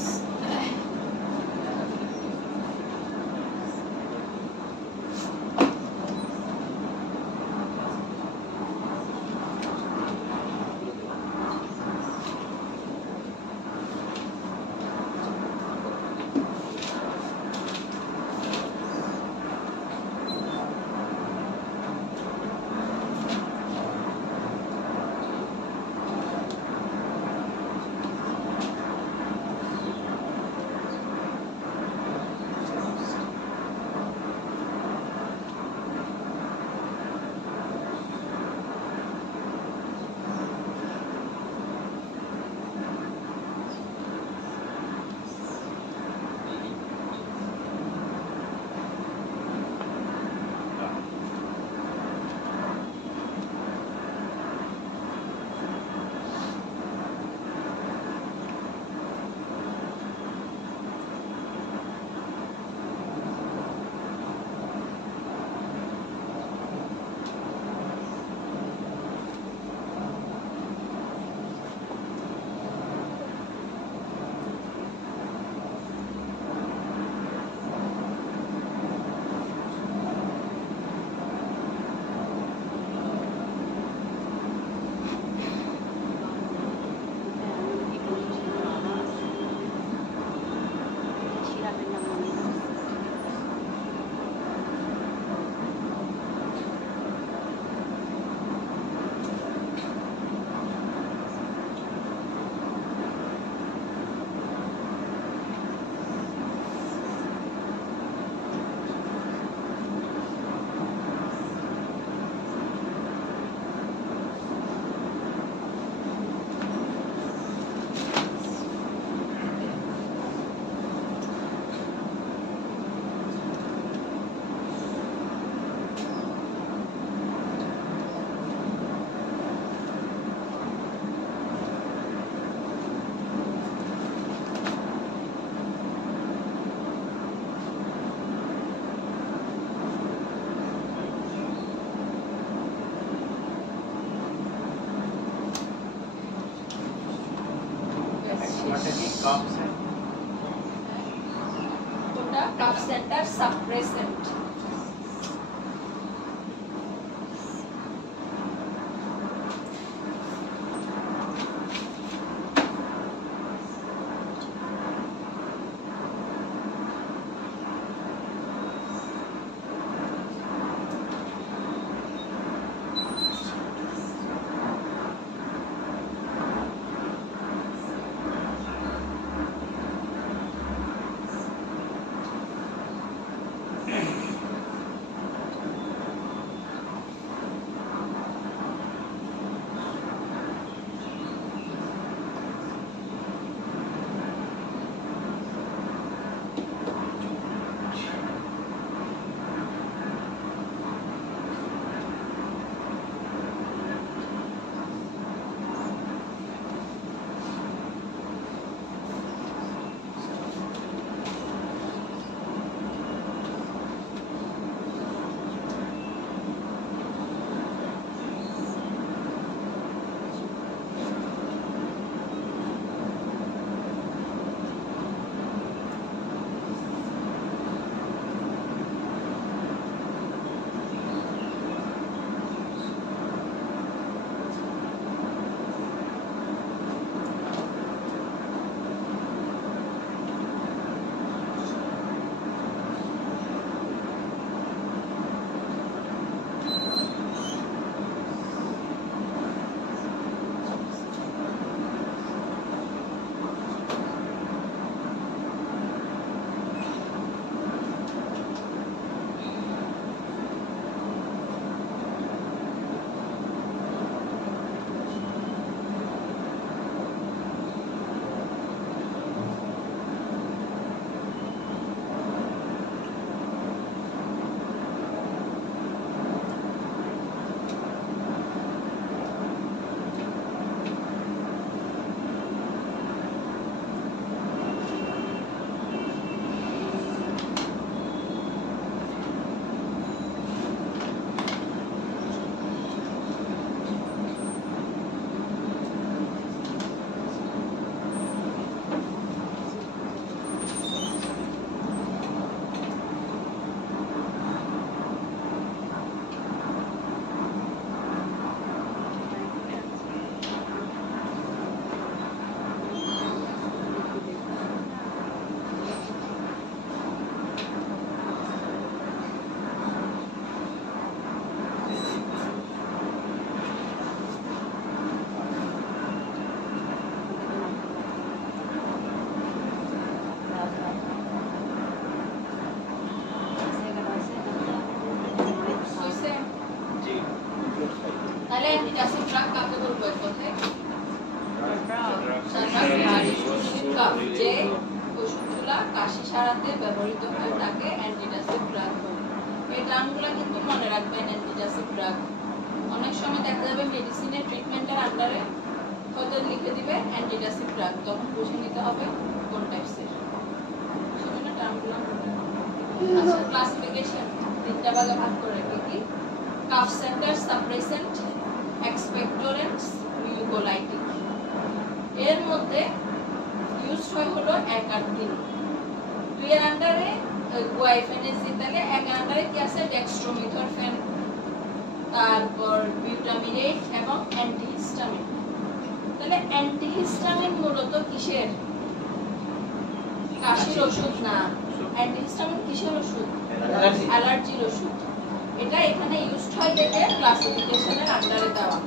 কোনটা? Cough centre suppressant. টার্মগুলো কিন্তু মনে রাখবেন। অ্যান্টিজাসিড ড্রাগ অনেক সময় দেখা যাবে মেডিসিনের ট্রিটমেন্টের আন্ডারে হয়তো লিখে দিবে অ্যান্টিজাসিড ড্রাগ, তখন বুঝে নিতে হবে কোন টাইপসের, সেজন্য টার্মগুলো মনে রাখবেন। আচ্ছা, ক্লাসিফিকেশন তিনটা ভাগে ভাগ করে কি? Cough centre, suppressant, expectorants, mucolytic. এর মধ্যে ইউজড হয় হলো 1 আর 3। 2 এর আন্ডারে গুয়াইফেনেসিন, তাহলে 1 এর আন্ডারে কি আছে? ডেক্সট্রোমিথরফেন, তারপর বিউটামিনেট এবং অ্যান্টিহিস্টামিন। তাহলে অ্যান্টিহিস্টামিন মূলত কিসের? কাশির ওষুধ না। অ্যান্টিহিস্টামিন কিসের ওষুধ? অ্যালার্জির ওষুধ। এটা এখানে ইউজড হয় দেখে ক্লাসিফিকেশনের আন্ডারে দেওয়া।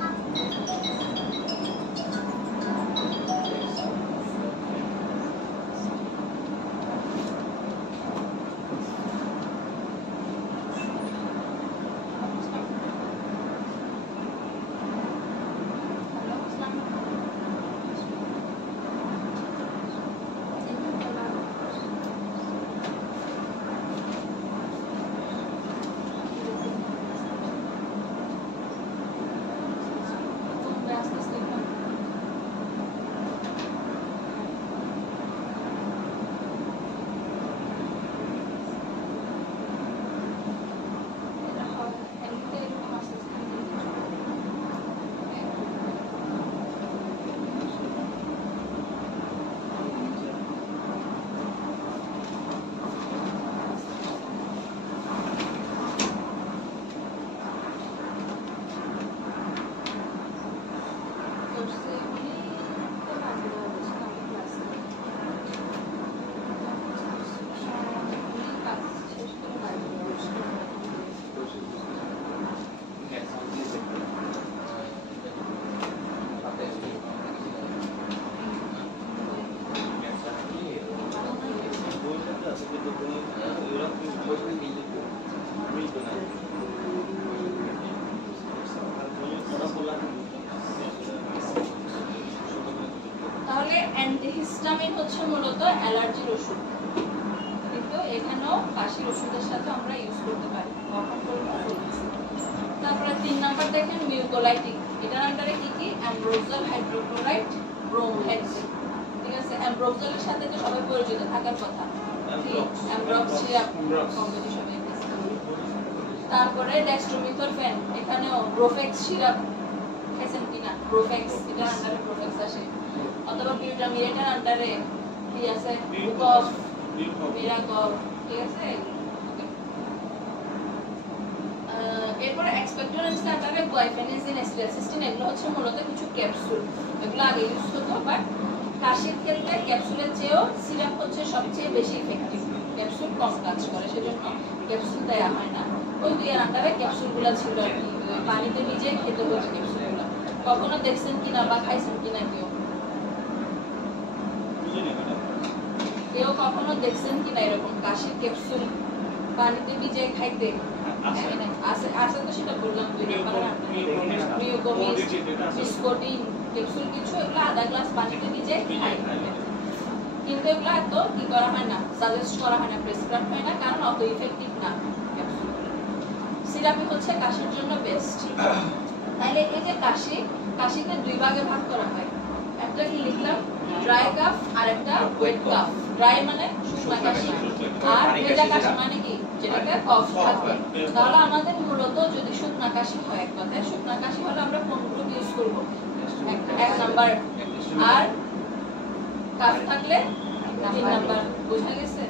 তাহলে অ্যান্টিহিস্টামিন হচ্ছে মূলত অ্যালার্জির ওষুধ, কিন্তু এখানেও কাশির ওষুধের সাথে আমরা ইউজ করতে পারি। তারপরে 3 নাম্বার দেখেন মিউকোলাইটিক। এটার আন্ডারে কি কি? অ্যাম্ব্রোক্সাল, হাইড্রোক্লোরাইড, ব্রোমহেক্সিন। ঠিক আছে, অ্যাম্ব্রোক্সালের সাথে তো সবাই পরিচিত থাকার কথা, অ্যাম্ব্রক্স সিরাপ কম্বিনেশন। তারপরে ডেক্সট্রোমিথরফেন, এখানেও ব্রোফেক্স সিরাপ খেয়েছেন কিনা? ব্রোফেক্স, এটার আন্ডারে ব্রোফেক্স আসে। অথবা বিউটামিনেটের আন্ডারে কি আছে? বুকফ, মিরাকফ। ঠিক আছে, এরপরে এক্সপেক্টোরেন্টস আন্ডারে গুয়াইফেনেসিন, এসিটাসিস্টিন। এগুলো হচ্ছে মূলত কিছু ক্যাপসুল, এগুলো আগে ইউজ হতো, বাট কাশির ক্ষেত্রে ক্যাপসুলের চেয়েও সিরাপ হচ্ছে সবচেয়ে বেশি ইফেক্টিভ। ক্যাপসুল কম কাজ করে, সেজন্য ক্যাপসুল দেওয়া হয় না। ওই 2 এর আন্ডারে ক্যাপসুলগুলো ছিল আর কি, পানিতে ভিজিয়ে খেতে হতো ক্যাপসুলগুলো। কখনো দেখছেন কিনা বা খাইছেন কিনা কেউ? কেউ কখনো দেখছেন কিনা এরকম কাশির ক্যাপসুল পানিতে ভিজিয়ে খাইতে? আছে তো, সেটা বললাম। মিউকোমিস্ট, বিস্কোটিন ক্যাপসুল কিছু, এগুলো আধা গ্লাস পানিতে ভিজিয়ে খাই, কিন্তু এগুলো এত কি করা হয় না, সাজেস্ট করা হয় না, প্রেসক্রাইব হয় না, কারণ অত ইফেক্টিভ না ক্যাপসুল। সিরাপই হচ্ছে কাশির জন্য বেস্ট। তাহলে এই যে কাশিকে 2 ভাগে ভাগ করা হয়। একটা কি লিখলাম? ড্রাই কাফ আর একটা ওয়েট কাফ। ড্রাই মানে শুকনা কাশি, আর ভেজা কাশি মানে কি? যেটাতে কফ থাকবে। তাহলে আমাদের মূলত যদি শুকনা কাশি হয়, এক কথায় শুকনা কাশি হলে আমরা কোন গ্রুপ ইউজ করব? 1 নাম্বার। আর কাফ থাকলে 3 নাম্বার। বোঝা গেছে?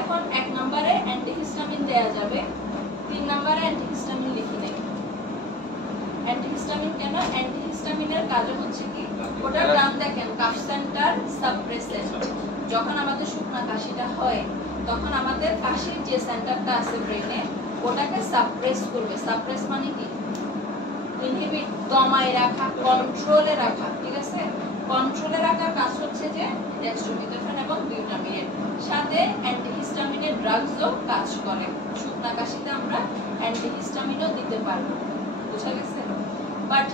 এখন 1 নম্বরে অ্যান্টিহিস্টামিন দেয়া যাবে, 3 নম্বরে অ্যান্টিহিস্টামিন লিখি নেই। অ্যান্টিহিস্টামিন কেন? অ্যান্টিহিস্টামিনের কাজ হচ্ছে কি? ওটার নাম দেখেন, কাফ সেন্টার সাপ্রেসেন্ট। যখন আমাদের শুকনা কাশিটা হয়, তখন আমাদের কাশির যে সেন্টারটা আছে ব্রেনে, ওটাকে সাপ্রেস করবে। সাপ্রেস মানে কি? ইনহিবিট, দমায় রাখা, কন্ট্রোলে রাখা। ঠিক আছে, কন্ট্রোলে রাখার কাজ হচ্ছে যে ডেক্সট্রোমিথরফেন এবং বিউটামিনের সাথে অ্যান্টিহিস্টামিনের ড্রাগসও কাজ করে। শুকনা কাশিতে আমরা অ্যান্টিহিস্টামিনও দিতে পারবো। বুঝা গেছে? বাট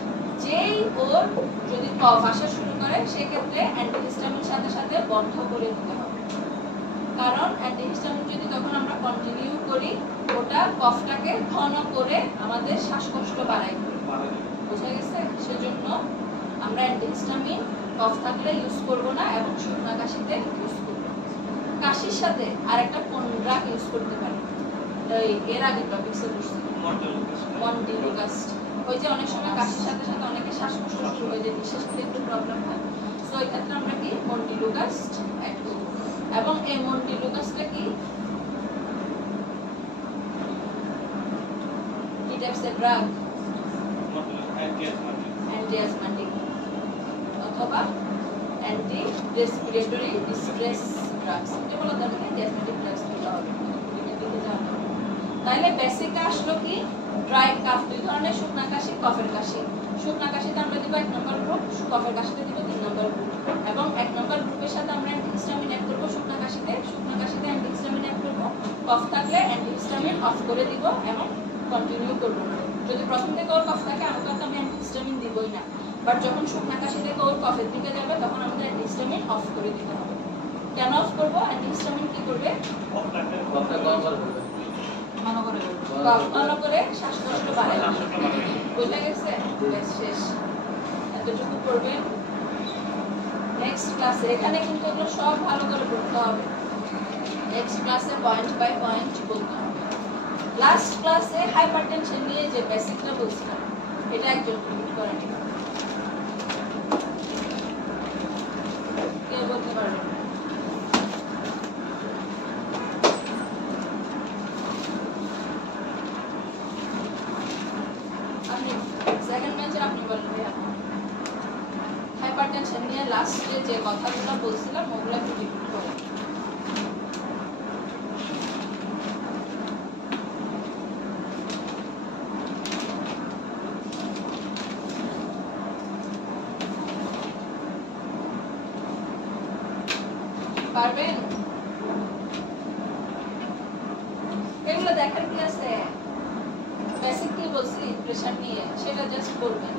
যেই ওর যদি কফ আসা শুরু করে, সেক্ষেত্রে অ্যান্টিহিস্টামিন সাথে সাথে বন্ধ করে দিতে হবে। কারণ অ্যান্টিহিস্টামিন যদি তখন আমরা কন্টিনিউ করি ওটা কফটাকে ঘন করে আমাদের শ্বাসকষ্ট বাড়ায় বোঝা গেছে। সেজন্য আমরা অ্যান্টিহিস্টামিন কফ থাকলে ইউজ করব না এবং শুকনা কাশিতে ইউজ করব। কাশির সাথে আরেকটা কোন ড্রাগ ইউজ করতে পারি এর আগে টপিকসে বলছি মন্টিলুকাস্ট। ওই যে অনেক সময় কাশির সাথে সাথে অনেকে শ্বাসকষ্ট শুরু হয়ে যায়, নিঃশ্বাস নিতে একটু প্রবলেম হয়, সো এই ক্ষেত্রে আমরা কি মন্টিলুকাস্ট অ্যাড করব। এবং এই মন্টিলুকাসটা কি টাইপসের ড্রাগ? অ্যান্টি অ্যাজমাটিক অথবা অ্যান্টি রেসপিরেটরি ডিস্ট্রেস ড্রাগস, এটা বলা যাবে না, অ্যাজমাটিক ড্রাগস বলা হবে। তাহলে বেসিকটা আসলো কি ড্রাই কাফ, দুই ধরনের শুকনা কাশি, কফের কাশি। শুকনা কাশিতে আমরা দিব 1 নম্বর গ্রুপ, কফের কাশিতে দিব 3 নম্বর গ্রুপ। এবং 1 নম্বর গ্রুপের সাথে আমরা অ্যান্টিহিস্টামিন অ্যাড করব শুকনা কাশিতে অ্যান্টিহিস্টামিন অ্যাড করব, কফ থাকলে অ্যান্টিহিস্টামিন অফ করে দিব এবং কন্টিনিউ করব না। যদি প্রথম থেকে ওর কফ থাকে আমরা তো অ্যান্টিহিস্টামিন দিবই না, বাট যখন শুকনা কাশি থেকে ওর কফের দিকে যাবে তখন আমাদের অ্যান্টিহিস্টামিন অফ করে দিতে হবে। কেন অফ করব? অ্যান্টিহিস্টামিন কি করবে? ঘন করে শ্বাসকষ্ট বাড়ায়। বুঝা গেছে? শেষ, এতটুকু করবেন। নেক্সট ক্লাসে এখানে কিন্তু এগুলো সব ভালো করে পড়তে হবে, নেক্সট ক্লাসে পয়েন্ট বাই পয়েন্ট বলতে হবে। লাস্ট ক্লাসে হাইপারটেনশন নিয়ে যে বেসিকটা বলছিলাম এটা একজন রিপিট করেন, কে বলতে পারবেন? আপনি সেকেন্ড বেঞ্চের আপনি বলেন ভাইয়া। হাইপারটেনশন নিয়ে লাস্টে যে কথাগুলো বলছিলাম ওগুলো একটু রিপিট করেন। পারবেন? এগুলো দেখার কি আছে? বেসিক কি বলছি প্রেশার নিয়ে সেটা জাস্ট বলবেন।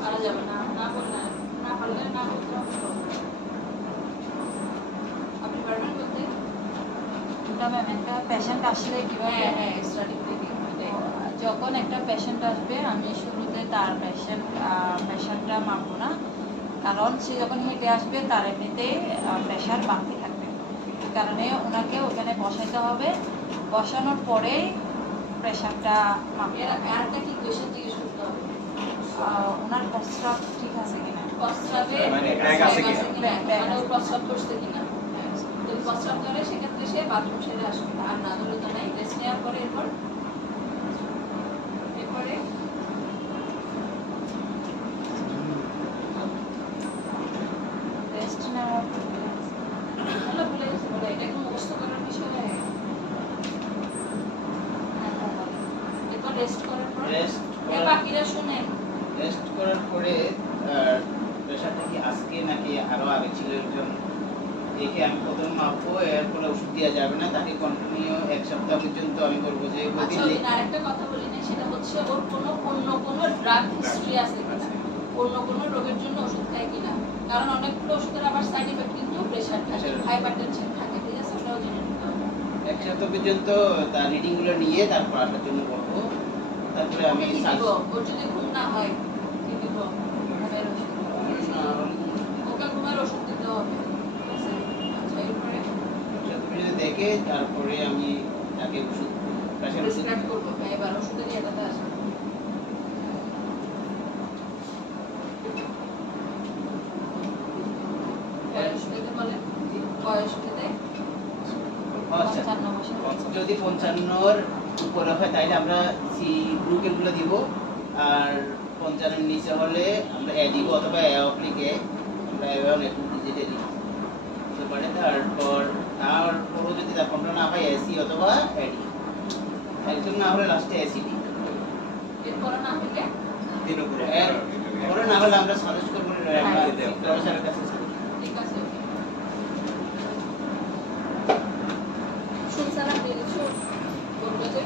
পারা যাবে না, না বললে না পারলে না বলতে হবে। আপনি পারবেন বলতে? একটা পেশেন্ট আসলে কিভাবে, হ্যাঁ স্টার্টিং থেকে যখন একটা পেশেন্ট আসবে আমি শুরুতে তার প্রেশারটা মাপবো না, কারণ সে যখন হেঁটে আসবে তার এমনিতে প্রেশার বাড়তে থাকবে। এই কারণে ওনাকে ওখানে বসাইতে হবে, বসানোর পরেই প্রেশারটা মাপতে হবে। আরেকটা কি কোয়েশ্চেন জিজ্ঞেস করতে হবে? ওনার প্রস্রাব ঠিক আছে কিনা, প্রস্রাবে মানে ব্যাগ আছে কিনা? মানে ও প্রস্রাব করছে কিনা। যদি প্রস্রাব করে সেক্ষেত্রে সে বাথরুম সেরে আসবে, আর না ধরলে তো নাই। রেস্ট নেওয়ার পরে এরপরে রেস্ট নেওয়ার তাহলে ভুলে গেছে বলে এটা কোনো মুখস্থ করার বিষয়। এরপর রেস্ট করার পর এর বাকিরা শুনেন। রেস্ট করার পরে প্রেশারটা কি আজকে নাকি আরো আগে ছিল একজন দেখে আমি প্রথম মাপবো, এরপরে ওষুধ দেওয়া যাবে না, তাকে কন্টিনিউ 1 সপ্তাহ পর্যন্ত আমি করবো যে আচ্ছা আরেকটা কথা বলি না, সেটা হচ্ছে ওর অন্য কোনো ড্রাগ হিস্ট্রি আছে কিনা, অন্য কোনো রোগের জন্য ওষুধ খায় কিনা। কারণ অনেকগুলো ওষুধের আবার সাইড এফেক্ট কিন্তু প্রেশার থাকে, হাইপারটেনশন থাকে, ঠিক আছে? ওটাও জেনে নিতে হবে। 1 সপ্তাহ পর্যন্ত তার রিডিং গুলো নিয়ে তারপর আসার জন্য বলবো। তারপরে আমি কি দিব? ওর যদি ঘুম না হয় কি দিব? ঘুমের ওষুধ, ওকে ঘুমের ওষুধ দিতে হবে, ঠিক আছে? আচ্ছা এরপরে যদি দেখে তারপরে আমি তাকে ওষুধ প্রেশার ওষুধ প্রেসক্রাইব করবো। এবার ওষুধের ইয়েটাতে আসবে। বয়স ভেদে বলেন, বয়স ভেদে আচ্ছা 55 বছর। যদি 55-র উপরে হয় তাহলে আমরা সি গ্লুকেন গুলো দিব, আর 55-এর নিচে হলে আমরা এ দিব অথবা এ অপ্লিক এ, আমরা এ1 এ2 যেটা দিব হতে পারে। তারপরও যদি তার কন্ট্রোল না হয় এসি অথবা এডি, একদম না হলে লাস্টে এসিডি। এরপরে না হলে পরে না হলে আমরা সাজেস্ট করবো প্রফেসরের কাছে। ঠিক আছে। শুনছিলাম দিয়ে দিচ্ছ বললো যে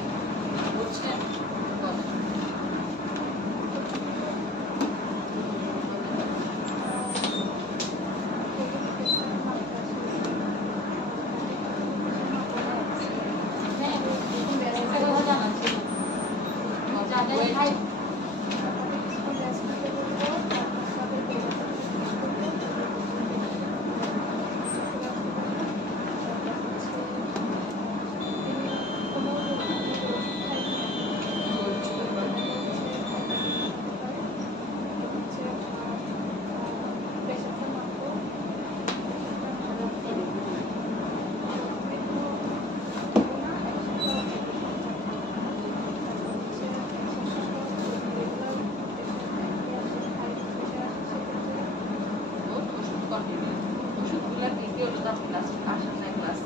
তো আপনি ক্লাস আসেন না, ক্লাস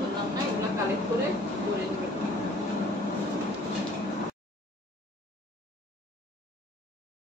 বললাম না, এগুলো কালেক্ট করে